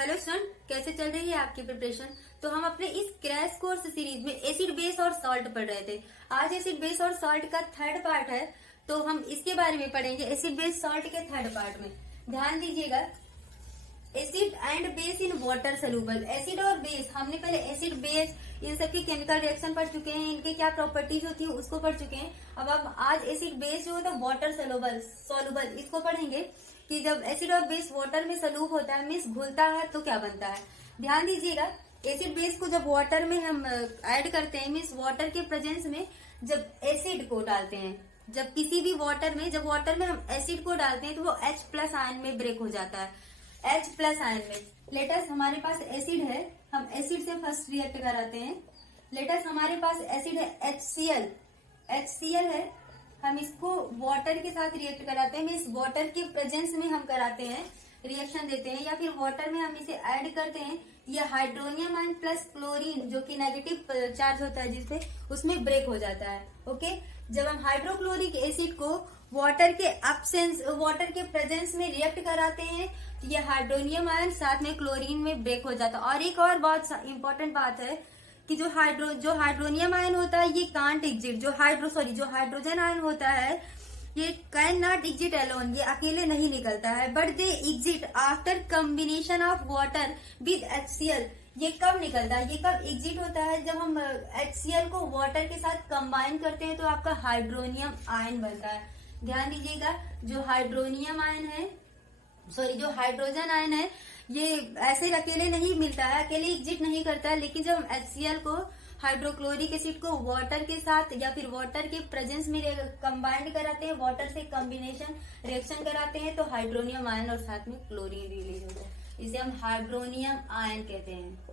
Hello student, कैसे चल रही है आपकी प्रिपरेशन। तो हम अपने इस क्रैश कोर्स सीरीज में एसिड बेस और सॉल्ट पढ़ रहे थे। आज एसिड बेस और सॉल्ट का थर्ड पार्ट है, तो हम इसके बारे में पढ़ेंगे। एसिड बेस सॉल्ट के थर्ड पार्ट में ध्यान दीजिएगा। Acid and base in water soluble. Acid और बेस, हमने पहले एसिड बेस इन सबकी केमिकल रिएक्शन पढ़ चुके हैं, इनके क्या प्रॉपर्टीज होती है उसको पढ़ चुके हैं। अब हम आज एसिड बेस जो होता है वाटर सोल्यूबल इसको पढ़ेंगे कि जब एसिड और बेस वाटर में सलूब होता है, मीन्स घुलता है, तो क्या बनता है। ध्यान दीजिएगा, एसिड बेस को जब वाटर में हम ऐड करते हैं, मीन्स वाटर के प्रेजेंस में जब एसिड को डालते हैं, जब किसी भी वाटर में जब वाटर में हम एसिड को डालते हैं तो वो H+ आयन में ब्रेक हो जाता है, H+ आयन में। लेटस हमारे पास एसिड है, हम एसिड से फर्स्ट रिएक्ट कराते हैं। लेटस हमारे पास एसिड है HCl है, हम इसको वाटर के साथ रिएक्ट कराते हैं, मीन्स वाटर के प्रेजेंस में हम कराते हैं, रिएक्शन देते हैं, या फिर वाटर में हम इसे ऐड करते हैं। यह हाइड्रोनियम आयन प्लस क्लोरीन जो कि नेगेटिव चार्ज होता है जिसपे, उसमें ब्रेक हो जाता है। ओके, जब हम हाइड्रोक्लोरिक एसिड को वाटर के प्रेजेंस में रिएक्ट कराते हैं तो यह हाइड्रोनियम आयन साथ में क्लोरीन में ब्रेक हो जाता है। और एक और बहुत इंपॉर्टेंट बात है कि जो हाइड्रोनियम आयन होता है ये कांट एग्जिट, जो हाइड्रोजन आयन होता है ये कैन नॉट एग्जिट अलोन, ये अकेले नहीं निकलता है, but they exit after combination of water with HCl। ये कब निकलता है, ये कब एग्जिट होता है, जब हम HCl को वाटर के साथ कंबाइन करते हैं तो आपका हाइड्रोनियम आयन बनता है। ध्यान दीजिएगा, जो हाइड्रोजन आयन है ये ऐसे अकेले नहीं मिलता है, अकेले एग्जिट नहीं करता है, लेकिन जब हम HCl को हाइड्रोक्लोरिक एसिड को वाटर के साथ या फिर वाटर के प्रेजेंस में कंबाइंड कराते हैं, वाटर से कॉम्बिनेशन रिएक्शन कराते हैं, तो हाइड्रोनियम आयन और साथ में क्लोरीन रिलीज होता है, इसे हम हाइड्रोनियम आयन कहते हैं।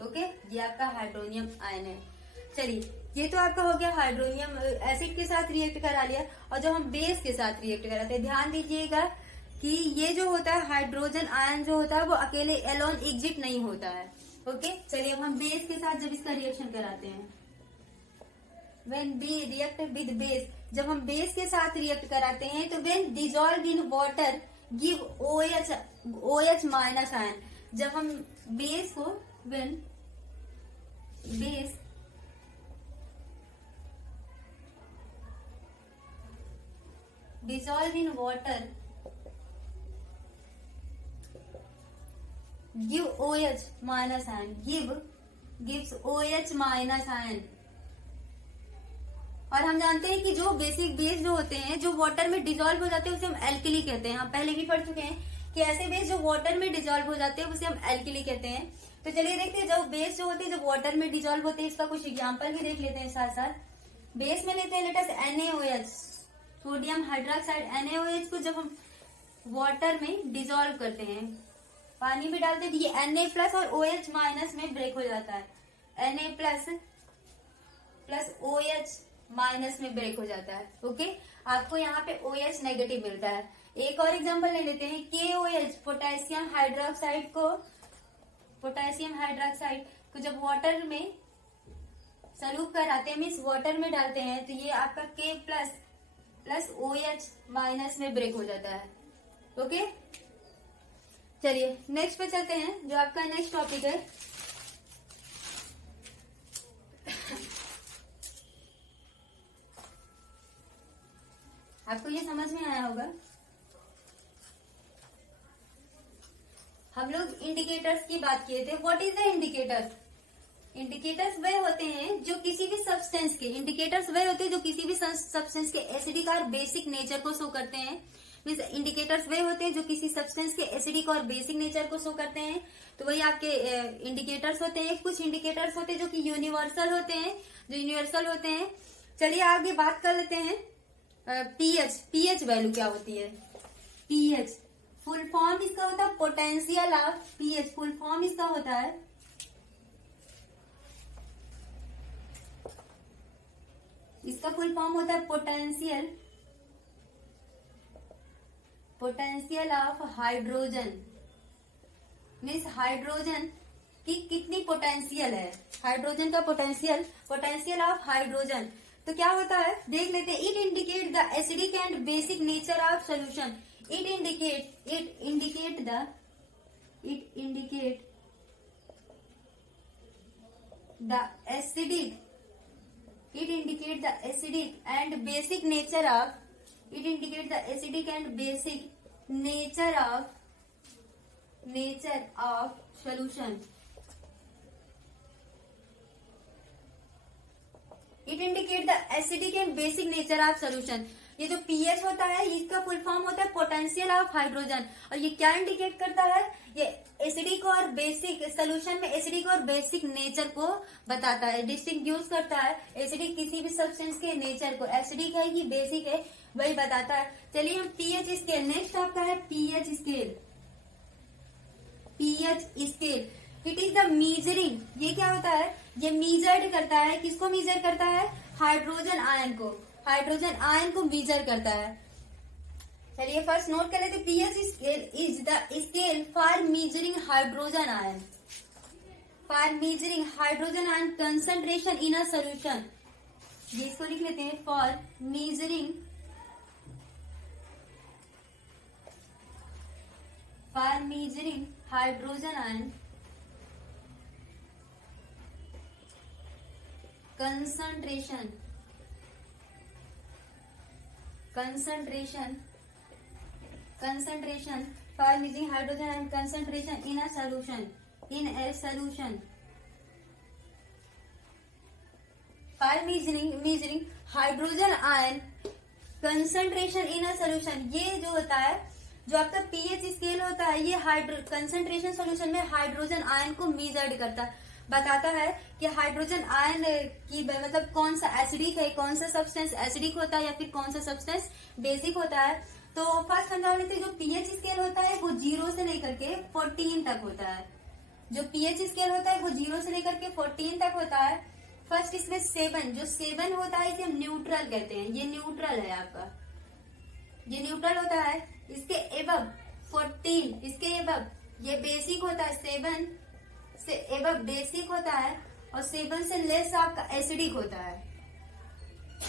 ओके, ये आपका हाइड्रोनियम आयन है। चलिए, ये तो आपका हो गया हाइड्रोनियम एसिड के साथ रिएक्ट करा लिया। और जब हम बेस के साथ रिएक्ट कराते हैं, ध्यान दीजिएगा कि ये जो होता है हाइड्रोजन आयन जो होता है वो अकेले एलोन एग्जिट नहीं होता है। ओके, चलिए अब हम बेस के साथ जब इसका रिएक्शन कराते हैं, when be react with base, जब हम बेस के साथ रिएक्ट कराते हैं तो when dissolve in water give OH- ion. जब हम बेस को base dissolve in water give OH- ion, gives OH- ion। और हम जानते हैं कि जो बेसिक बेस जो होते हैं जो वाटर में डिजोल्व हो जाते हैं उसे हम एल्किली कहते हैं। हम पहले भी पढ़ चुके हैं कि ऐसे बेस जो वाटर में डिजोल्व हो जाते हैं उसे हम एल्किली कहते हैं। तो चलिए देखते हैं, जब बेस जो होते हैं जब वाटर में डिजोल्व होते हैं, इसका कुछ एग्जाम्पल भी देख लेते हैं साथ साथ। बेस में लेते हैं let's NaOH, sodium hydroxide. NaOH को जब हम वाटर में डिजोल्व करते हैं, पानी में डालते हैं, ये Na+ और OH- में ब्रेक हो जाता है, Na+ प्लस OH- में ब्रेक हो जाता है। ओके, आपको यहाँ पे OH नेगेटिव मिलता है। एक और एग्जांपल ले लेते हैं, KOH पोटेशियम हाइड्रोक्साइड को जब वाटर में सलूब कराते हैं, मीन्स वाटर में डालते हैं, तो ये आपका K+ प्लस OH- में ब्रेक हो जाता है। ओके, चलिए नेक्स्ट पे चलते हैं, जो आपका नेक्स्ट टॉपिक है आपको ये समझ में आया होगा। हम लोग इंडिकेटर्स की बात किए थे। What is the indicator? Indicators वह होते हैं जो किसी भी सब्सटेंस के एसिडिक और बेसिक नेचर को शो करते हैं। मीन्स इंडिकेटर्स वह होते हैं जो किसी सब्सटेंस के एसिडिक और बेसिक नेचर को शो करते हैं, तो वही आपके इंडिकेटर्स होते हैं। कुछ इंडिकेटर्स होते हैं जो कि यूनिवर्सल होते हैं। चलिए आगे बात कर लेते हैं। पीएच वैल्यू क्या होती है? पीएच फुल फॉर्म इसका होता है potential of pH. Full form इसका होता है potential of hydrogen. Means hydrogen की कितनी पोटेंशियल है, हाइड्रोजन का पोटेंशियल ऑफ हाइड्रोजन। तो क्या होता है देख लेते हैं। It indicate the acidic and basic nature of solution. It indicate the It indicate the acidic. It indicate the acidic and basic nature of. It indicate the acidic and basic nature of solution. It indicate the acidic and basic nature of solution. ये जो pH होता है इसका full form होता है potential of hydrogen, और ये क्या इंडिकेट करता है, ये एसिडिक और बेसिक सोल्यूशन में एसिडिक और बेसिक नेचर को बताता है, डिस्टिंग्विश करता है एसिडिक किसी भी सब्सटेंस के नेचर को, एसिडिक है कि बेसिक है वही बताता है। चलिए हम पीएच स्केल, नेक्स्ट आपका है pH scale. PH scale it is the measuring, ये क्या होता है, ये मीजर्ड करता है, किसको मीजर करता है, हाइड्रोजन आयन को, हाइड्रोजन आयन को मीजर करता है। चलिए फर्स्ट नोट कर लेते, pH scale is the scale for measuring hydrogen ion, for measuring hydrogen ion concentration in a solution. ये इसको लिख लेते हैं, for measuring hydrogen ion concentration for measuring hydrogen ion concentration in a solution, for measuring hydrogen ion concentration in a solution। ये जो होता है, जो आपका पीएच स्केल होता है, ये कंसंट्रेशन सॉल्यूशन में हाइड्रोजन आयन को मेजर्ड करता है, बताता है कि हाइड्रोजन आयन की मतलब कौन सा एसिडिक है, कौन सा सब्सटेंस एसिडिक होता है या फिर कौन सा सब्सटेंस बेसिक होता है। तो फर्स्ट समझा लेते, जो पीएच स्केल होता है वो 0 से लेकर के 14 तक होता है। जो पीएच स्केल होता है वो 0 से लेकर के 14 तक होता है। फर्स्ट इसमें 7, जो 7 होता है इसे हम न्यूट्रल कहते हैं, ये न्यूट्रल है आपका, ये न्यूट्रल होता है। इसके एबव 14, इसके एबव ये बेसिक होता है, 7 से एबव बेसिक होता है, और 7 से लेस आपका एसिडिक होता है,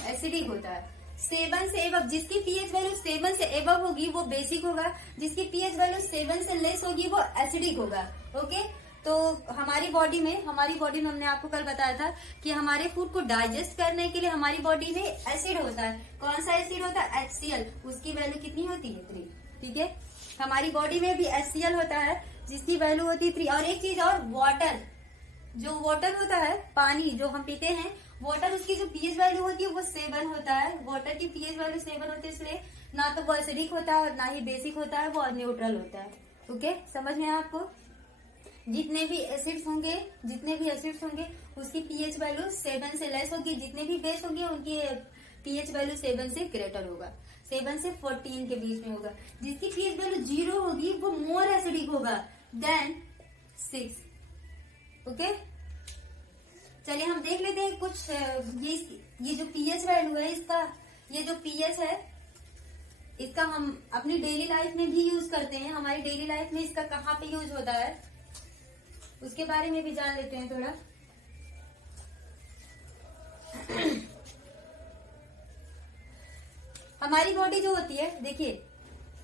एसिडिक होता है। 7 से एबव, जिसकी पीएच वैल्यू 7 से एबव होगी वो बेसिक होगा, जिसकी पीएच वैल्यू 7 से लेस होगी वो एसिडिक होगा। ओके, तो हमारी बॉडी में हमने आपको कल बताया था कि हमारे फूड को डाइजेस्ट करने के लिए हमारी बॉडी में एसिड होता है। कौन सा एसिड होता है, HCl, उसकी वैल्यू कितनी होती है, 3। ठीक है, हमारी बॉडी में भी HCl होता है जिसकी वैल्यू होती है 3। और एक चीज और, वाटर, जो वाटर होता है, पानी जो हम पीते हैं, वाटर, उसकी जो पीएच वैल्यू होती है वो 7 होता है। वाटर की पीएच वैल्यू 7 होती है, इसलिए ना तो वो एसिडिक होता है और ना ही बेसिक होता है, वो न्यूट्रल होता है। ओके, समझ में आपको, जितने भी एसिड्स होंगे उसकी पीएच वैल्यू 7 से लेस होगी, जितने भी बेस होंगे उनकी पीएच वैल्यू 7 से ग्रेटर होगा, 7 से 14 के बीच में होगा। जिसकी पीएच वैल्यू 0 होगी वो मोर एसिडिक होगा देन 6। ओके, चलिए हम देख लेते हैं कुछ, ये जो पीएच वैल्यू है इसका, ये जो पीएच है इसका हम अपनी डेली लाइफ में भी यूज करते हैं। हमारी डेली लाइफ में इसका कहाँ पे यूज होता है उसके बारे में भी जान लेते हैं थोड़ा। हमारी बॉडी जो होती है, देखिए,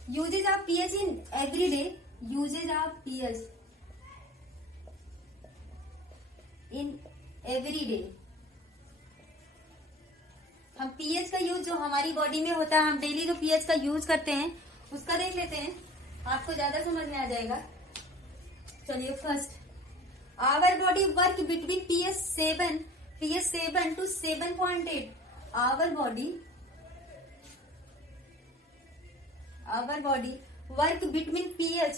uses of pH in everyday, uses of pH in everyday. हम पीएच का यूज जो हमारी बॉडी में होता है, हम डेली जो पीएच का यूज करते हैं उसका देख लेते हैं, आपको ज्यादा समझ में आ जाएगा। चलिए first, our body work between pH 7 to 7.8। Our body work between pH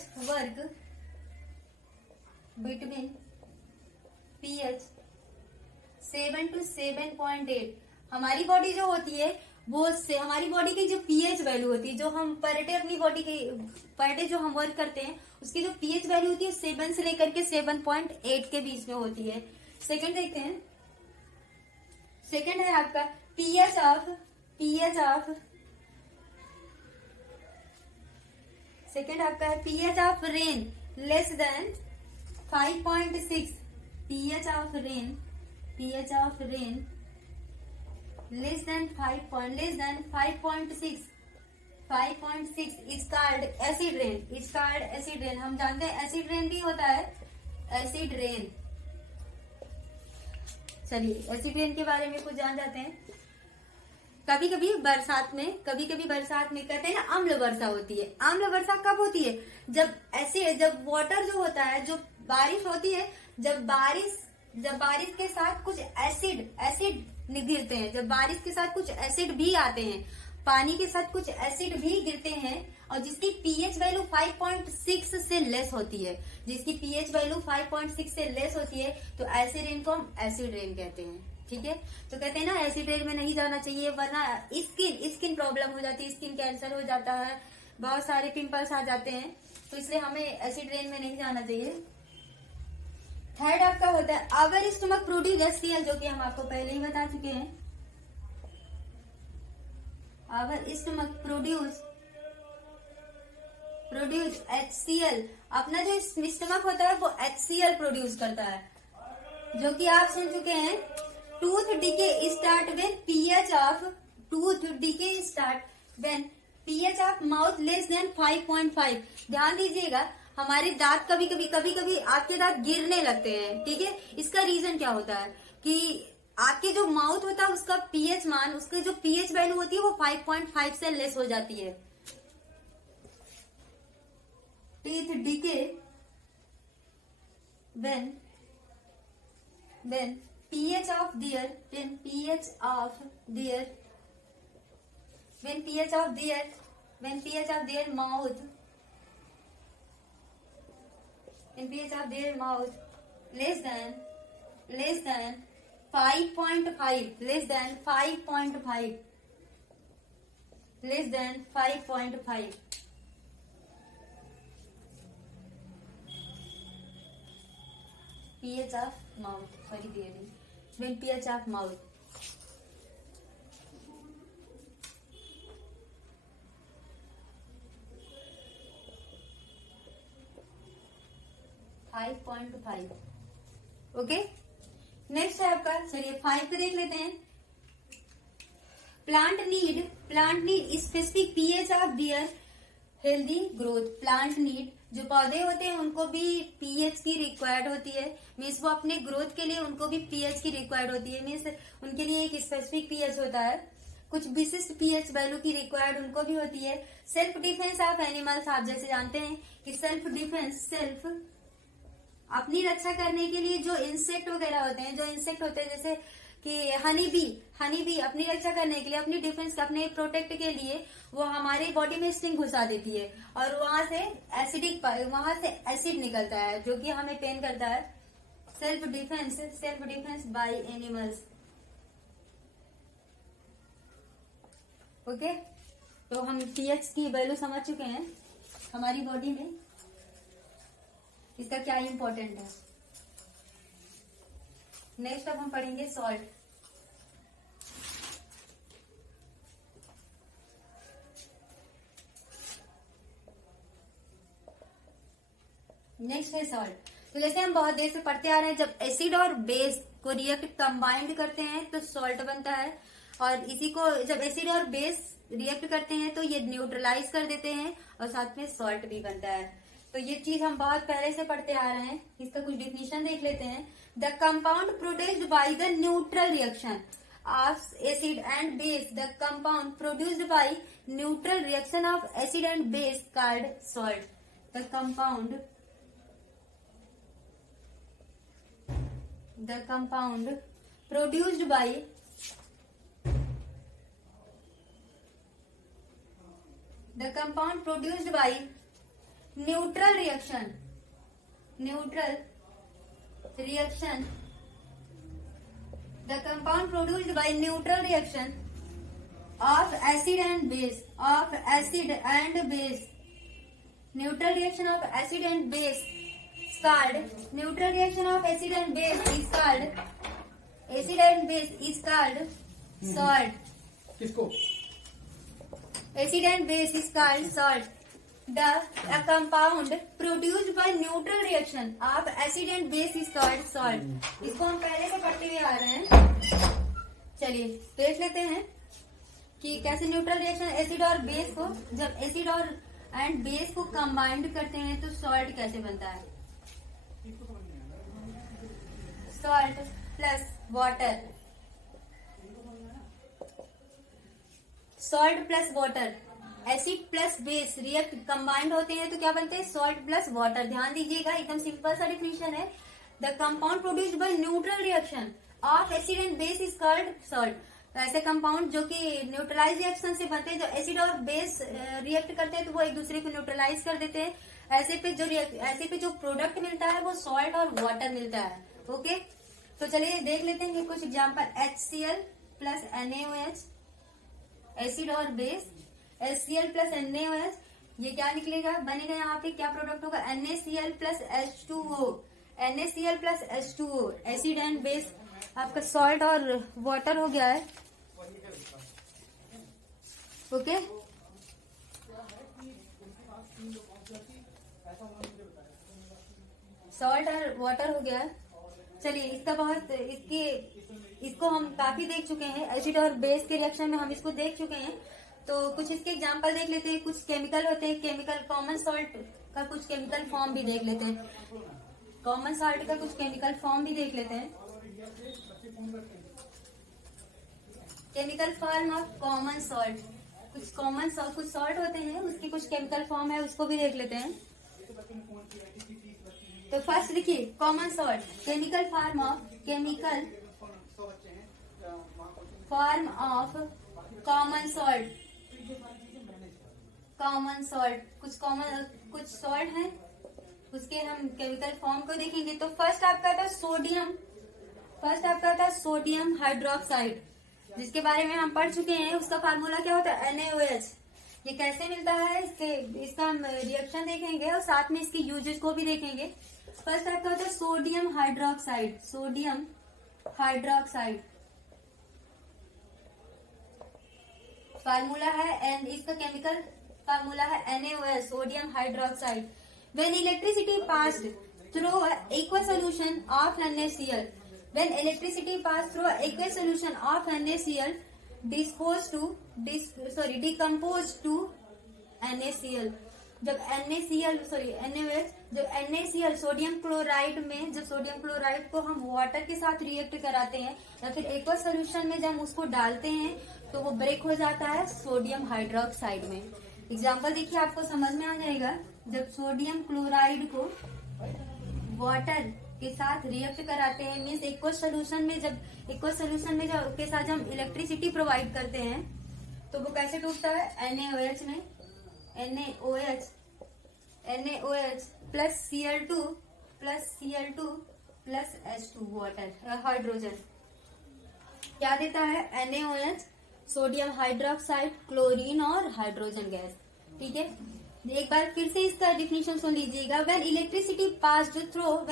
7 to 7.8। हमारी बॉडी जो होती है वो से हमारी बॉडी की जो पीएच वैल्यू होती है, जो हम पर डे अपनी बॉडी की पर डे जो हम वर्क करते हैं उसकी जो पीएच वैल्यू होती है 7 से लेकर के 7.8 के बीच में होती है। सेकंड देखते हैं, सेकंड है आपका pH of rain less than 5.6। pH of rain less than 5.6 5.6 is called acid rain. Is called acid rain. हम जानते हैं एसिड रेन भी होता है, एसिड रेन। चलिए एसिड रेन के बारे में कुछ जान जाते हैं। कभी कभी बरसात में कहते हैं ना अम्ल वर्षा होती है। अम्ल वर्षा कब होती है? जब वाटर जो होता है, जो बारिश होती है, जब बारिश के साथ कुछ एसिड गिरते हैं, जब बारिश के साथ कुछ एसिड भी आते हैं, पानी के साथ कुछ एसिड भी गिरते हैं, और जिसकी पीएच वैल्यू 5.6 से लेस होती है, जिसकी पीएच वैल्यू 5.6 से लेस होती है, तो ऐसे रेन को हम एसिड रेन कहते हैं। ठीक है, तो कहते हैं ना एसिड रेन में नहीं जाना चाहिए, वरना स्किन प्रॉब्लम हो जाती है, स्किन कैंसर हो जाता है, बहुत सारे पिंपल्स आ जाते हैं, तो इसलिए हमें एसिड रेन में नहीं जाना चाहिए। थर्ड आपका होता है आवर स्टमक प्रोड्यूस HCl, जो कि हम आपको पहले ही बता चुके हैं। Our stomach produce HCl। अपना जो स्टमक होता है वो HCl प्रोड्यूस करता है, जो कि आप सुन चुके हैं। Tooth decay start when pH of mouth less than 5.5। ध्यान दीजिएगा, हमारे दांत कभी कभी आपके दांत गिरने लगते हैं। ठीक है, इसका रीजन क्या होता है कि आपके जो माउथ होता है उसका पीएच मान, उसकी जो पीएच वैल्यू होती है वो 5.5 से लेस हो जाती है। Teeth decay when pH of their mouth less than 5.5 pH of mouth, when pH of mouth 5.5। Okay, next है आपका, चलिए 5 पे देख लेते हैं। Plant need specific pH of their healthy growth. Plant need, जो पौधे होते हैं उनको भी पीएच की रिक्वायर्ड होती है, मीन्स वो अपने ग्रोथ के लिए उनको भी पीएच की रिक्वायर्ड होती है, मीन्स उनके लिए एक स्पेसिफिक पीएच होता है, कुछ विशिष्ट पीएच वैल्यू की रिक्वायर्ड उनको भी होती है। सेल्फ डिफेंस ऑफ एनिमल्स, आप जैसे जानते हैं कि सेल्फ अपनी रक्षा करने के लिए जो इंसेक्ट वगैरह होते हैं, जैसे कि हनी बी अपनी रक्षा करने के लिए, अपनी डिफेंस, अपने प्रोटेक्ट के लिए वो हमारे बॉडी में स्टिंग घुसा देती है, और वहां से एसिड निकलता है जो कि हमें पेन करता है। Self defence by animals. Okay, तो हम पीएच की वैल्यू समझ चुके हैं हमारी बॉडी में, इसका क्या इंपॉर्टेंट है। नेक्स्ट अब हम पढ़ेंगे सॉल्ट। नेक्स्ट है सॉल्ट। तो जैसे हम बहुत देर से पढ़ते आ रहे हैं, जब एसिड और बेस को रिएक्ट कंबाइंड करते हैं तो सॉल्ट बनता है, और इसी को जब एसिड और बेस रिएक्ट करते हैं तो ये न्यूट्रलाइज कर देते हैं, और साथ में सॉल्ट भी बनता है। तो ये चीज हम बहुत पहले से पढ़ते आ रहे हैं, इसका कुछ डिफिनेशन देख लेते हैं। The compound produced by the neutral reaction of acid and base, the compound produced by neutral reaction of acid and base called salt. The compound produced by neutral reaction the compound produced by neutral reaction of acid and base neutral reaction of acid and base is called salt. किसको? Acid and base is called salt. A compound produced by neutral reaction of acid and base is called salt. इसको हम पहले से पढ़ते हुए आ रहे हैं, चलिए देख लेते हैं। कि कैसे न्यूट्रल रिएक्शन एसिड और बेस को, जब एसिड और एंड बेस को कंबाइंड करते हैं तो सॉल्ट कैसे बनता है। Salt plus water, salt plus water, acid plus base react combined होते हैं तो क्या बनते हैं, सॉल्ट प्लस वाटर। ध्यान दीजिएगा, एकदम सिंपल सा डिफिनेशन है। The compound produced by neutral reaction of acid and base is called salt. ऐसे कंपाउंड जो कि न्यूट्रलाइज रिएक्शन से बनते हैं, जो एसिड और बेस रिएक्ट करते हैं तो वो एक दूसरे को न्यूट्रलाइज कर देते हैं। ऐसे पे जो प्रोडक्ट मिलता है वो सॉल्ट और वाटर मिलता है। ओके, तो चलिए देख लेते हैं कुछ example. HCl plus NaOH, acid और बेस, HCl प्लस NaOH, ये क्या निकलेगा, बनेगा यहाँ पे क्या प्रोडक्ट होगा, NaCl plus H2O, NaCl plus H2O, acid and base आपका सॉल्ट और वाटर हो गया है। ओके, सॉल्ट और वाटर हो गया है। चलिए इसको हम काफी देख चुके हैं, एसिड और बेस के रिएक्शन में हम इसको देख चुके हैं। तो कुछ इसके एग्जांपल देख लेते हैं। कुछ केमिकल होते हैं, केमिकल कॉमन सॉल्ट का कुछ केमिकल फॉर्म भी देख लेते हैं। कॉमन सॉल्ट का कुछ केमिकल फॉर्म भी देख लेते हैं। Chemical form of common salt, कुछ सॉल्ट होते हैं उसकी कुछ केमिकल फॉर्म है, उसको भी देख लेते हैं। तो फर्स्ट देखिए common salt, chemical form of common salt. कुछ सॉल्ट है उसके हम केमिकल फॉर्म को देखेंगे। तो फर्स्ट आपका था सोडियम हाइड्रोक्साइड, जिसके बारे में हम पढ़ चुके हैं। उसका फार्मूला क्या होता है, NaOH। ये कैसे मिलता है, इसका हम रिएक्शन देखेंगे और साथ में इसके यूजेस को भी देखेंगे। फर्स्ट आपका होता है सोडियम हाइड्रोक्साइड, फार्मूला है इसका केमिकल फार्मूला है NaOH, sodium hydroxide. When electricity passed through aqueous solution of NaCl, decomposed to NaCl। जब NaCl सोडियम क्लोराइड को हम वाटर के साथ रिएक्ट कराते हैं या फिर एक्वस सोल्यूशन में जब उसको डालते हैं तो वो ब्रेक हो जाता है सोडियम हाइड्रोक्साइड में। एग्जाम्पल देखिए, आपको समझ में आ जाएगा। जब सोडियम क्लोराइड को वाटर के साथ रिएक्ट कराते हैं, मीन्स एक्वस सोल्यूशन में जब के साथ हम इलेक्ट्रिसिटी प्रोवाइड करते हैं तो वो कैसे टूटता है, NaOH plus Cl2 plus H2 water hydrogen क्या देता है, NaOH, सोडियम हाइड्रोक्साइड, क्लोरीन और हाइड्रोजन गैस। ठीक है, एक बार फिर से इसका डिफिनेशन सुन लीजिएगा। When electricity passed through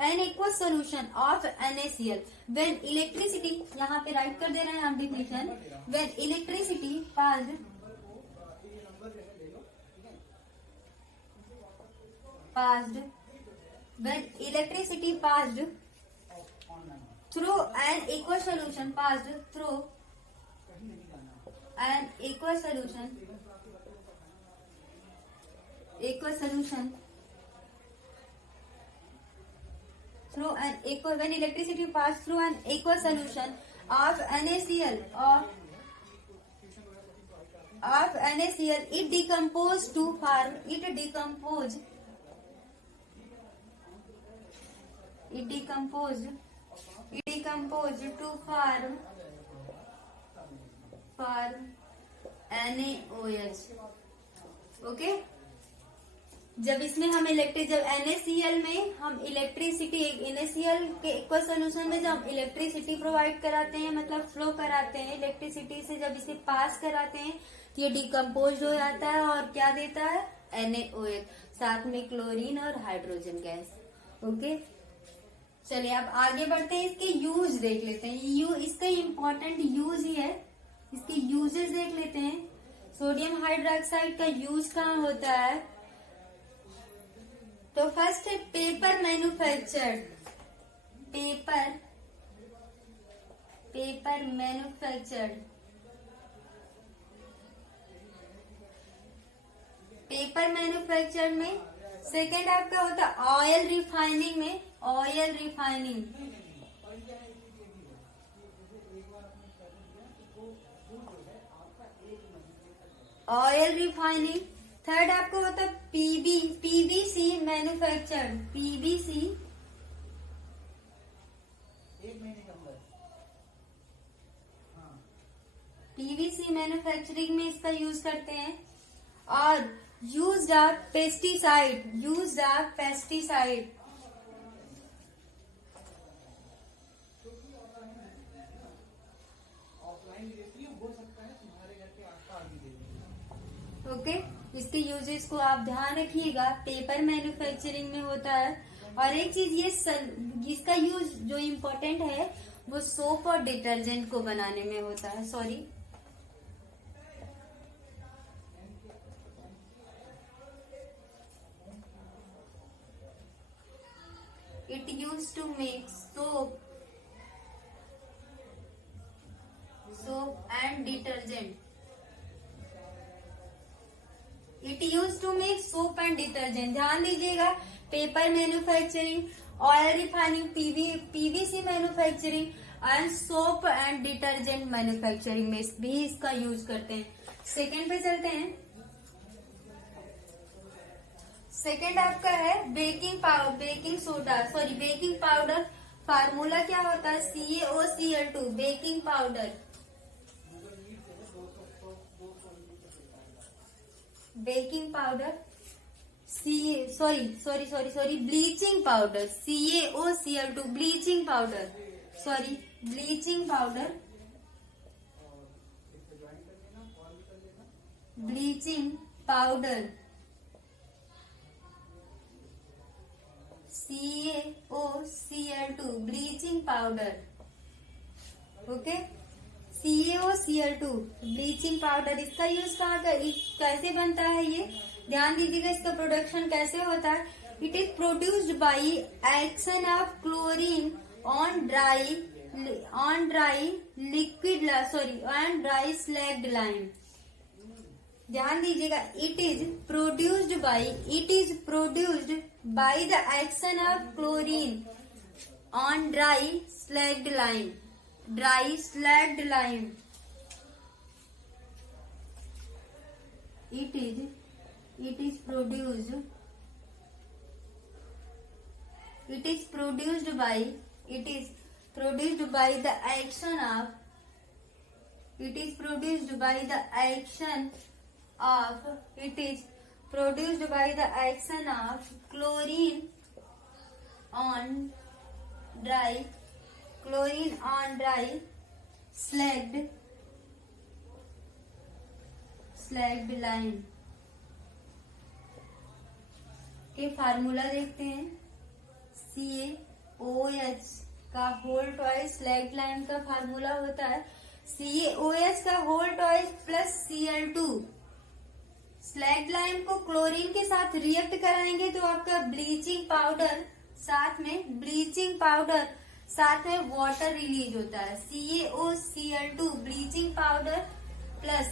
an aqueous solution of NaCl, when electricity, यहाँ पे राइट कर दे रहे हैं हम definition. When electricity passed through an aqueous solution, when electricity passed through an aqueous solution of NaCl, it decomposed to form NaOH। Okay, जब इसमें हम जब NaCl में हम इलेक्ट्रिसिटी, NaCl के एक्वस सोल्यूशन में जब हम इलेक्ट्रिसिटी प्रोवाइड कराते हैं, मतलब फ्लो कराते हैं इलेक्ट्रिसिटी से, जब इसे पास कराते हैं तो ये डिकम्पोज हो जाता है और क्या देता है, NaOH, साथ में क्लोरीन और हाइड्रोजन गैस। ओके, चलिए अब आगे बढ़ते हैं, इसके यूज देख लेते हैं। इसका इम्पोर्टेंट यूज ही है, इसके यूजेस देख लेते हैं। सोडियम हाइड्रोक्साइड का यूज कहाँ होता है, तो फर्स्ट है paper manufactured, paper manufactured paper manufacture में। सेकेंड आपका होता है ऑयल रिफाइनिंग में, oil refining. Oil refining. Third आपको होता है PVC manufacture, PVC. PVC manufacturing में इसका यूज करते हैं। और used of pesticide, used of pesticide. Okay, इसके यूजेस को आप ध्यान रखिएगा। पेपर मैन्युफैक्चरिंग में होता है। और एक चीज ये इसका यूज जो इम्पोर्टेंट है वो सोप और डिटर्जेंट को बनाने में होता है। Sorry, it used to make soap and detergent. It used to make soap and detergent. ध्यान दीजिएगा, paper manufacturing, oil refining, PVC manufacturing and soap and detergent manufacturing में भी इसका यूज करते हैं। सेकेंड पे चलते हैं। सेकेंड आपका है बेकिंग पाउडर। फार्मूला क्या होता है? CaOCl2, baking powder. Baking powder, bleaching powder, CaOCl2, bleaching powder, bleaching powder, bleaching powder, CaOCl2, bleaching powder. Okay, CaOCl2, bleaching powder. इसका यूज कैसे बनता है ये ध्यान दीजिएगा। इसका प्रोडक्शन कैसे होता है? It is produced by action of chlorine on dry slagged lime. ध्यान दीजिएगा, it is produced by the action of chlorine on dry slagged lime. It is produced by the action of chlorine on dry slaked lime के formula देखते हैं। CaOH का whole twice slaked lime का formula होता है CaOH का whole twice plus Cl2। Slaked lime को chlorine के साथ रिएक्ट कराएंगे तो आपका ब्लीचिंग पाउडर साथ में वाटर रिलीज होता है। CaOCl2 ब्लीचिंग पाउडर प्लस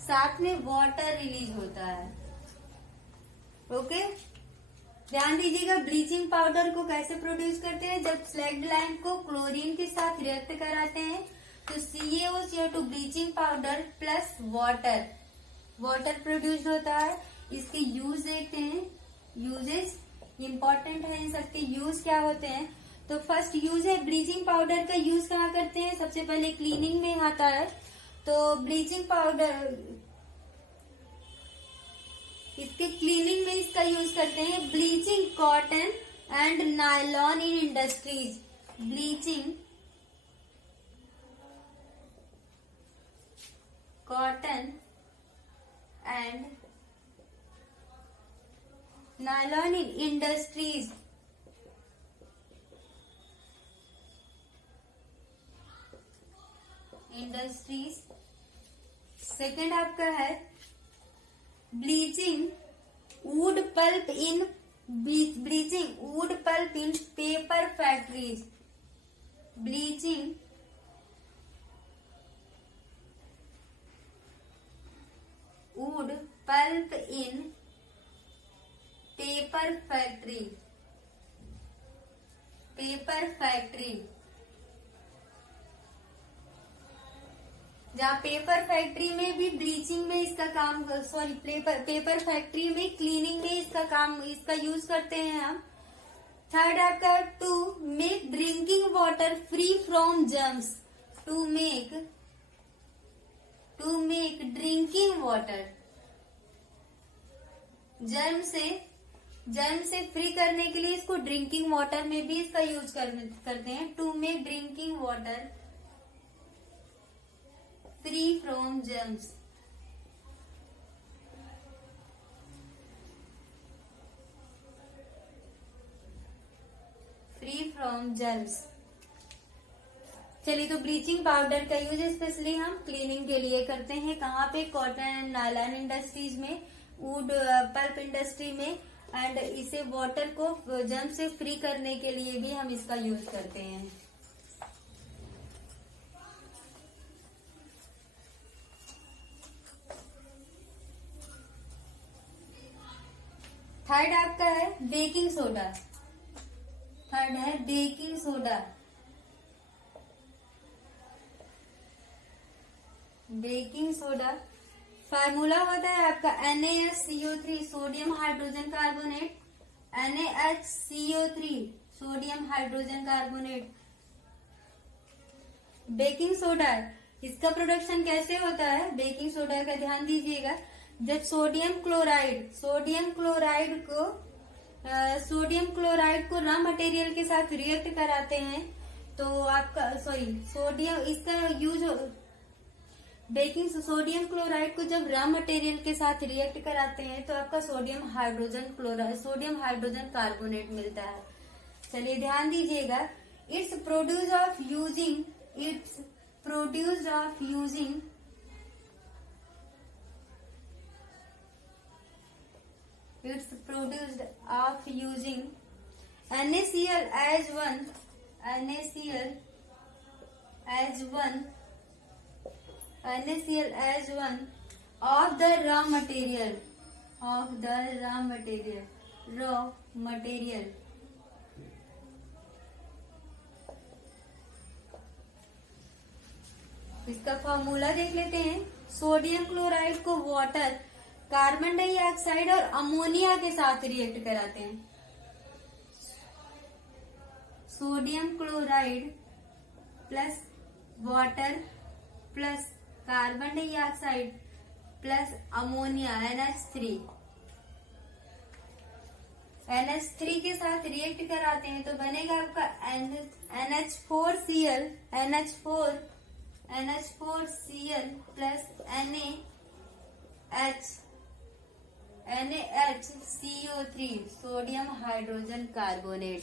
साथ में वाटर रिलीज होता है। ओके, ध्यान दीजिएगा, ब्लीचिंग पाउडर को कैसे प्रोड्यूस करते हैं? जब स्लैग्ड लाइन को क्लोरीन के साथ रिएक्ट कराते हैं तो CaOCl2 bleaching powder plus water produce होता है। इसके यूज देखते हैं। यूजेस इंपॉर्टेंट है, इन सबके यूज क्या होते हैं? तो फर्स्ट यूज है ब्लीचिंग पाउडर का यूज कहाँ करते हैं? सबसे पहले क्लीनिंग में आता है। तो ब्लीचिंग पाउडर इसके क्लीनिंग में इसका यूज करते हैं। Bleaching cotton and nylon in industries. Bleaching cotton and nylon in industries. Second आपका है ब्लीचिंग वुड पल्प इन paper factories. Bleaching wood pulp इन पेपर फैक्ट्री, पेपर फैक्ट्री, जहाँ पेपर फैक्ट्री में भी ब्लीचिंग में इसका काम, सॉरी पेपर फैक्ट्री में cleaning में इसका काम, इसका यूज करते हैं हम। थर्ड आपका to make drinking water free from germs, to make drinking water, germ से फ्री करने के लिए इसको ड्रिंकिंग वाटर में भी इसका यूज करते हैं। To make drinking water free from germs, free from germs. चलिए, तो ब्लीचिंग पाउडर का यूज स्पेशली हम क्लीनिंग के लिए करते हैं। कहाँ पे? कॉटन एंड नायलॉन इंडस्ट्रीज में, वुड पल्प इंडस्ट्री में, एंड इसे वाटर को जर्म से फ्री करने के लिए भी हम इसका यूज करते हैं। थर्ड आपका है बेकिंग सोडा, थर्ड है baking soda, baking soda formula होता है आपका NaHCO3 sodium hydrogen carbonate, NaHCO3 sodium hydrogen carbonate. Baking soda, इसका प्रोडक्शन कैसे होता है? बेकिंग सोडा का ध्यान दीजिएगा। जब सोडियम क्लोराइड को रॉ मटेरियल के साथ रिएक्ट कराते हैं तो आपका इसका यूज, सोडियम क्लोराइड को जब रॉ मटेरियल के साथ रिएक्ट कराते हैं तो आपका सोडियम हाइड्रोजन कार्बोनेट मिलता है। चलिए ध्यान दीजिएगा। It's produced of using NaCl as one of the raw material, इसका फॉर्मूला देख लेते हैं। सोडियम क्लोराइड को वाटर, कार्बन डाइऑक्साइड और अमोनिया के साथ रिएक्ट कराते हैं। Sodium chloride plus water plus carbon dioxide plus ammonia NH3 के साथ रिएक्ट कराते हैं तो बनेगा आपका NH4Cl plus NaHCO3 sodium hydrogen carbonate.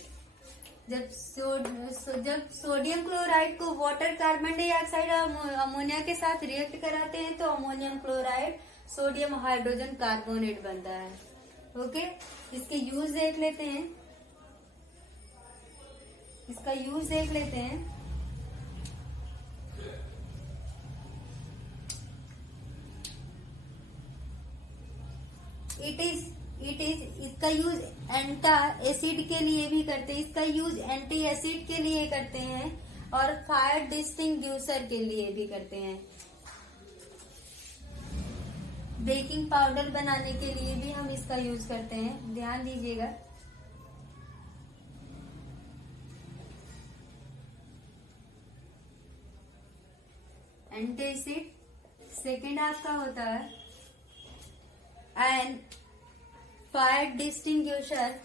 जब सोडियम क्लोराइड को वाटर, कार्बन डाइऑक्साइड और अमोनिया के साथ रिएक्ट कराते हैं तो ammonium chloride sodium hydrogen carbonate बनता है। ओके, इसके यूज देख लेते हैं। इसका यूज एंटा एसिड के लिए भी करते हैं, इसका यूज एंटी एसिड के लिए करते हैं और फायर डिस्टिंग्यूशर के लिए भी करते हैं। बेकिंग पाउडर बनाने के लिए भी हम इसका यूज करते हैं, ध्यान दीजिएगा। Anti acid. सेकेंड आपका होता है एंड फायर डिस्टिंग्यूशर।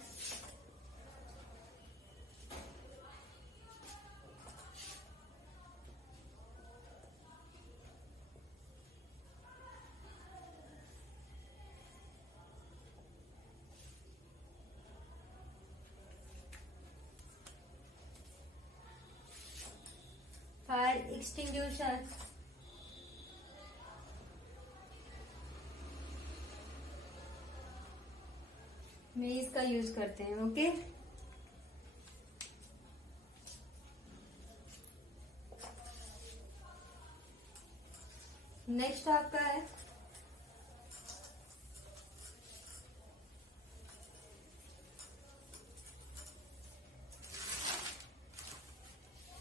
फायर एक्सटिंग्यूशर में इसका यूज करते हैं। ओके, नेक्स्ट आपका है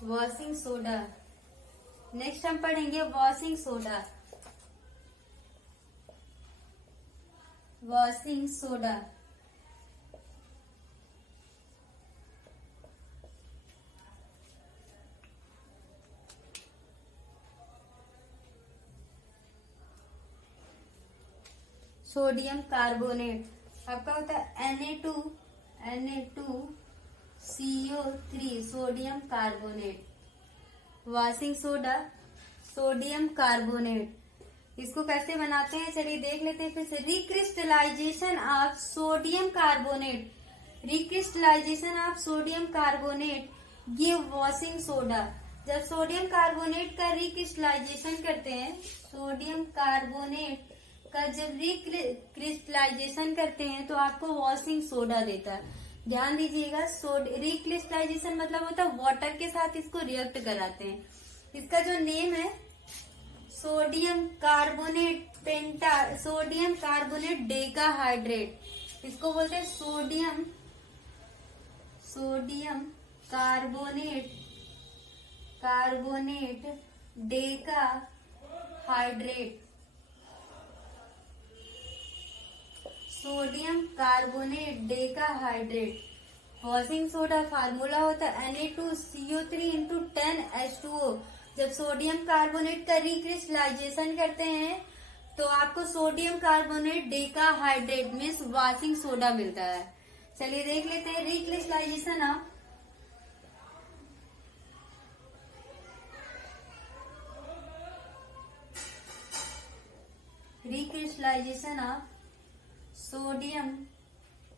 वॉशिंग सोडा। नेक्स्ट हम पढ़ेंगे washing soda. Washing soda, sodium carbonate. आपका होता है Na2CO3 sodium carbonate. Washing soda, sodium carbonate. इसको कैसे बनाते हैं चलिए देख लेते हैं फिर से। Recrystallisation of sodium carbonate, recrystallisation of sodium carbonate give washing soda. जब सोडियम कार्बोनेट का रिक्रिस्टलाइजेशन करते हैं, सोडियम कार्बोनेट का जब रिक्रिस्टलाइजेशन करते हैं तो आपको वॉशिंग सोडा देता है। ध्यान दीजिएगा, रिक्रिस्टलाइजेशन मतलब होता है वाटर के साथ इसको रिएक्ट कराते हैं। इसका जो नेम है sodium carbonate sodium carbonate decahydrate, इसको बोलते हैं sodium carbonate decahydrate. Sodium carbonate decahydrate. Washing soda formula होता है Na2CO3 × 10H2O। जब सोडियम कार्बोनेट का रिक्रिस्टलाइजेशन करते हैं तो आपको sodium carbonate decahydrate means washing soda मिलता है। चलिए देख लेते हैं recrystallisation of sodium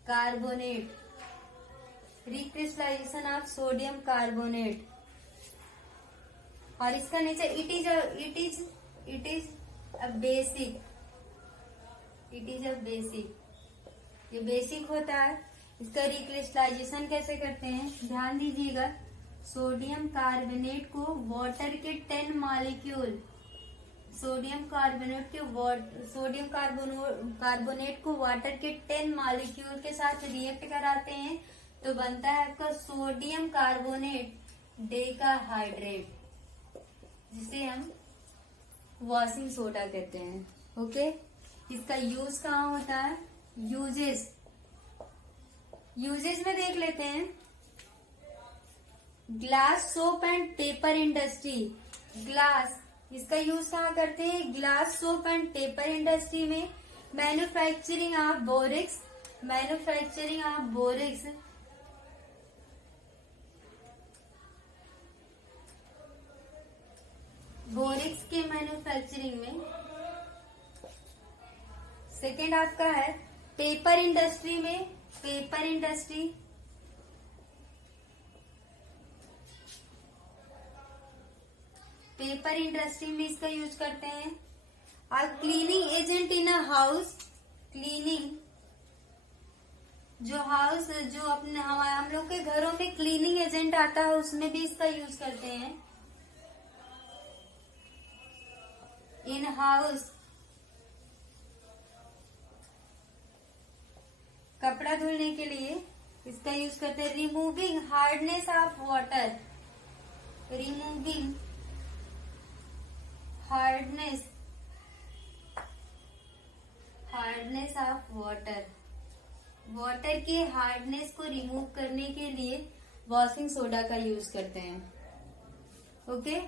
carbonate, recrystallisation of sodium carbonate. और इसका nature it is a basic, ये बेसिक होता है। इसका रिक्रिस्टलाइजेशन कैसे करते हैं ध्यान दीजिएगा। सोडियम कार्बोनेट को वाटर के 10 मॉलिक्यूल, सोडियम कार्बोनेट को वाटर के 10 मॉलिक्यूल के साथ रिएक्ट कराते हैं तो बनता है आपका सोडियम कार्बोनेट डेकाहाइड्रेट, जिसे हम वॉशिंग सोडा कहते हैं। ओके, इसका यूज कहाँ होता है? यूजेस में देख लेते हैं। Glass soap and paper industry, glass इसका यूज कहाँ करते हैं? Glass soap and paper industry में। मैन्युफैक्चरिंग ऑफ बोरिक्स, बोरिक्स के मैन्युफैक्चरिंग में। सेकेंड आपका है पेपर इंडस्ट्री में, पेपर इंडस्ट्री में इसका यूज करते हैं। और cleaning agent in a house, cleaning जो अपने हम लोग के घरों में क्लीनिंग एजेंट आता है उसमें भी इसका यूज करते हैं। इन हाउस कपड़ा धुलने के लिए इसका यूज करते हैं। Removing hardness of water, removing hardness of water, water के हार्डनेस को रिमूव करने के लिए वॉशिंग सोडा का यूज करते हैं। ओके,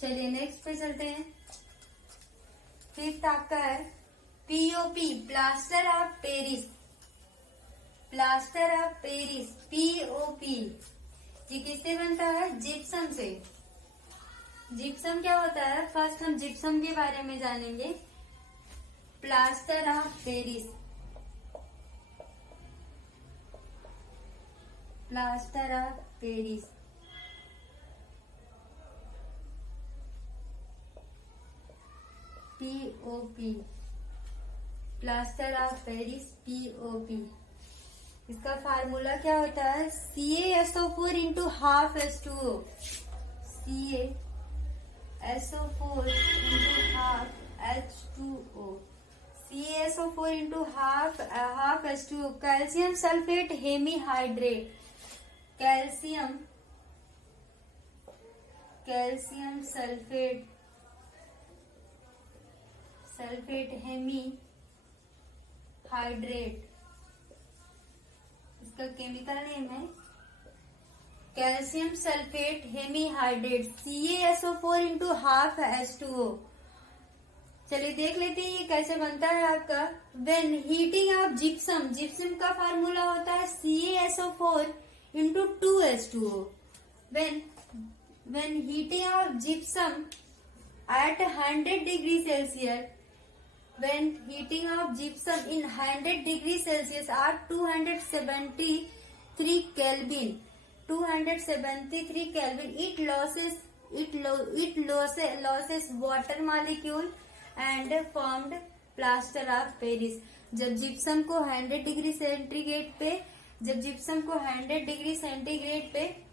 चलिए नेक्स्ट पे चलते हैं। फिफ्थ आपका है POP, plaster of Paris, POP. ये किससे बनता है? जिप्सम से। जिप्सम क्या होता है? फर्स्ट हम जिप्सम के बारे में जानेंगे। Plaster of Paris, POP, plaster of Paris, POP. इसका फार्मूला क्या होता है? CaSO4 × ½ H2O, CaSO4 × ½ H2O। Calcium sulphate hemihydrate, calcium calcium sulphate hemi hydrate, इसका केमिकल नेम है calcium sulphate hemi hydrate CaSO4 into half H2O। चलिए देख लेते हैं ये कैसे बनता है आपका। When heating of gypsum, gypsum का फार्मूला होता है CaSO4 into 2H2O। when heating of gypsum at 100 degree Celsius, when heating of gypsum in 100 degree Celsius at 273 Kelvin, 273 Kelvin, it loses water molecule and formed plaster of Paris। जब gypsum को 100 degree centigrade पे, जब gypsum को 100 degree centigrade पे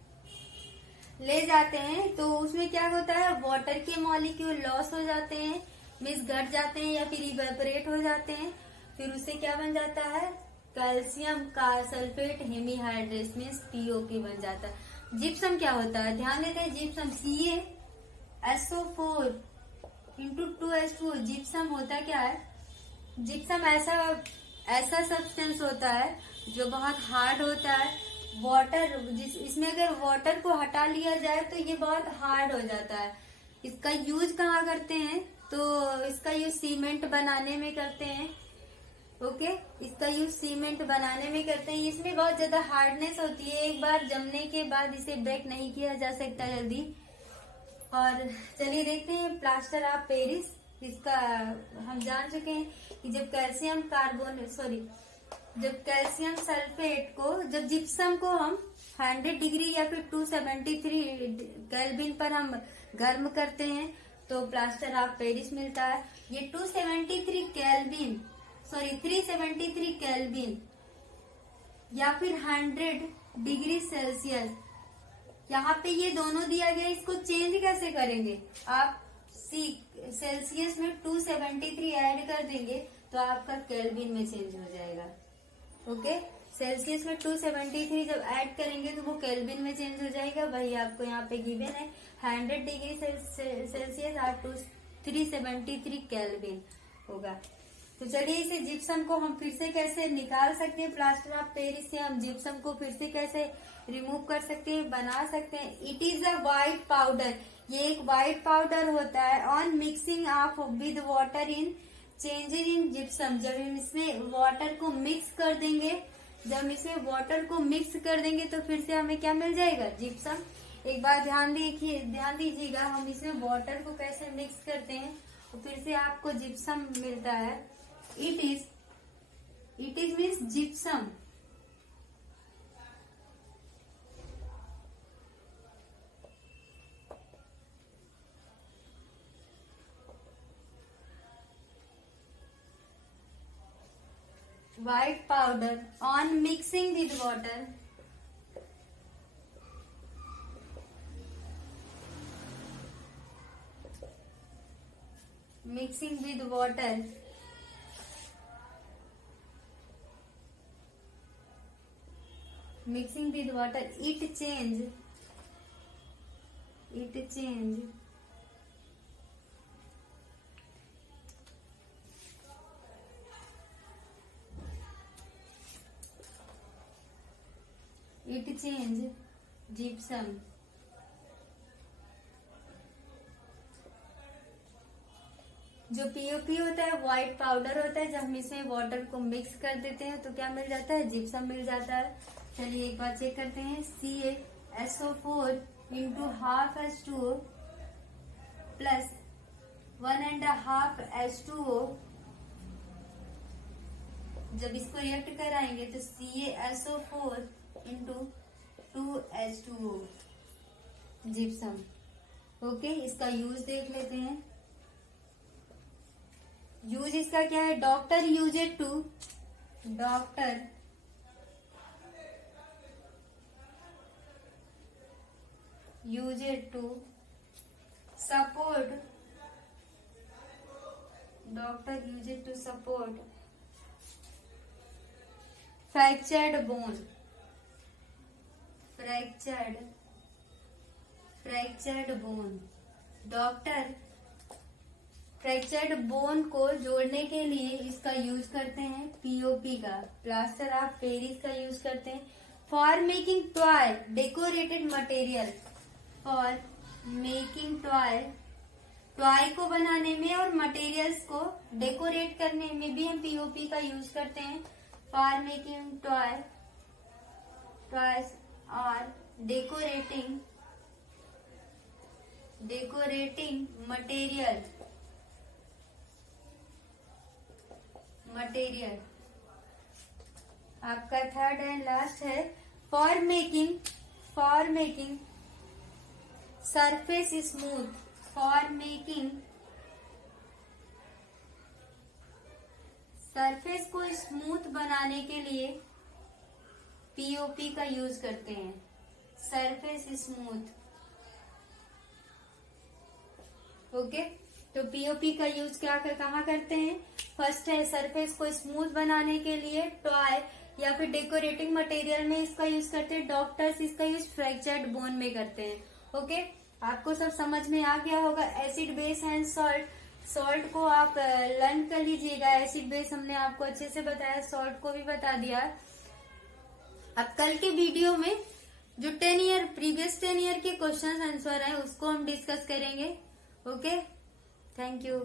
ले जाते हैं तो उसमें क्या होता है, वाटर के मॉलिक्यूल लॉस हो जाते हैं, मीन्स घट जाते हैं या फिर इवेपोरेट हो जाते हैं। फिर उससे क्या बन जाता है, कैल्शियम का सल्फेट हेमीहाइड्रेट मीन्स POP बन जाता है। जिप्सम क्या होता है, ध्यान देते हैं, gypsum CaSO4 into 2H2O। Gypsum होता क्या है, जिप्सम ऐसा सब्सटेंस होता है जो बहुत हार्ड होता है। वाटर, इसमें अगर वाटर को हटा लिया जाए तो ये बहुत हार्ड हो जाता है। इसका यूज कहाँ करते हैं, तो इसका यूज सीमेंट बनाने में करते हैं। ओके, इसका यूज सीमेंट बनाने में करते हैं। इसमें बहुत ज्यादा हार्डनेस होती है, एक बार जमने के बाद इसे ब्रेक नहीं किया जा सकता जल्दी। और चलिए देखते हैं प्लास्टर ऑफ पेरिस। इसका हम जान चुके हैं कि जब कैल्शियम सल्फेट को, जब जिप्सम को हम 100 डिग्री या फिर 273 केल्विन पर हम गर्म करते हैं तो प्लास्टर ऑफ पेरिस मिलता है। ये 373 केल्विन या फिर 100 डिग्री सेल्सियस, यहाँ पे ये दोनों दिया गया, इसको चेंज कैसे करेंगे आप, सेल्सियस में 273 ऐड कर देंगे तो आपका केल्विन में चेंज हो जाएगा। ओके, सेल्सियस में 273 जब ऐड करेंगे तो वो केल्विन में चेंज हो जाएगा। वही आपको यहाँ पे गिवन है 100 डिग्री सेल्सियस और 373 केल्विन होगा। तो चलिए इसे जिप्सम को हम फिर से कैसे निकाल सकते हैं, प्लास्टर ऑफ पेरिस से हम जिप्सम को फिर से कैसे रिमूव कर सकते हैं, बना सकते हैं। It is a white powder, ये एक व्हाइट पाउडर होता है। On mixing of with water in changes in gypsum, जब हम इसमें वाटर को मिक्स कर देंगे, जब इसमें वाटर को मिक्स कर देंगे तो फिर से हमें क्या मिल जाएगा, जिप्सम। एक बार ध्यान दीजिएगा हम इसमें वाटर को कैसे मिक्स करते हैं तो फिर से आपको जिप्सम मिलता है। It is means gypsum. White powder on mixing with water, mixing with water, mixing with water, it change gypsum। जो POP होता है व्हाइट पाउडर होता है, जब हम इसमें वाटर को मिक्स कर देते हैं तो क्या मिल जाता है, जिप्सम मिल जाता है। चलिए एक बार चेक करते हैं, CaSO4 into half H2O plus 1.5 H2O, जब इसको रिएक्ट कराएंगे तो CaSO4 into 2H2O gypsum. Okay, इसका यूज देख लेते हैं। यूज इसका क्या है, doctor use it to support fractured fractured bone. Doctor fractured bone को जोड़ने के लिए इसका यूज करते हैं पीओपी का, प्लास्टर ऑफ पेरिस का यूज करते हैं। For making toy decorated material, for making toy को बनाने में और मटेरियल्स को डेकोरेट करने में भी हम पीओपी का यूज करते हैं। फॉर मेकिंग टॉयज और डेकोरेटिंग मटेरियल। आपका थर्ड एंड लास्ट है for making surface smooth. For making surface को स्मूथ बनाने के लिए पीओपी का यूज करते हैं। Surface smooth, okay. तो पीओपी का यूज कहाँ करते हैं? फर्स्ट है सरफेस को स्मूथ बनाने के लिए टॉय या फिर डेकोरेटिंग मटेरियल में इसका यूज करते हैं। डॉक्टर्स इसका यूज फ्रैक्चर्ड बोन में करते हैं। ओके, आपको सब समझ में आ गया होगा। एसिड बेस एंड सॉल्ट को आप लर्न कर लीजिएगा। एसिड बेस हमने आपको अच्छे से बताया, सॉल्ट को भी बता दिया। अब कल के वीडियो में जो प्रीवियस 10 ईयर के क्वेश्चन आंसर है उसको हम डिस्कस करेंगे। Okay, thank you.